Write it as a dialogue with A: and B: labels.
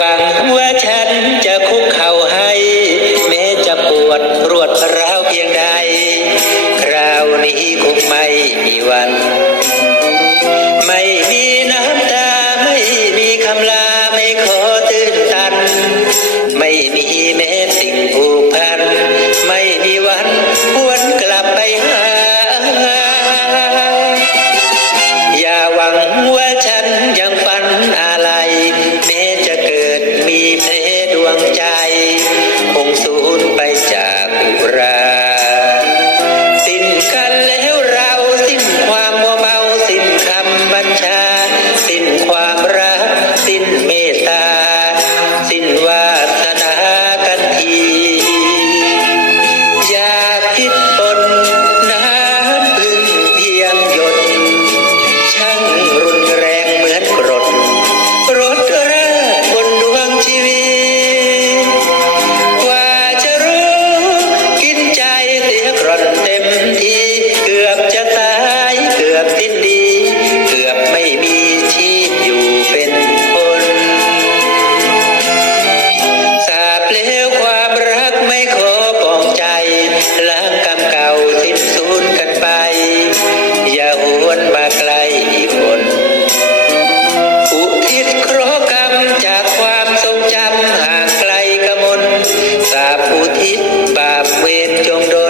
A: ฟังว่าฉัน ล้างกรรมเก่าสิ้นสูกันไป อย่าหวนมาไกลอีกคนอุทิศครกรรมจากความทรงจำห่างไกลกมลสาบอุทิศบาปเวรจงโดน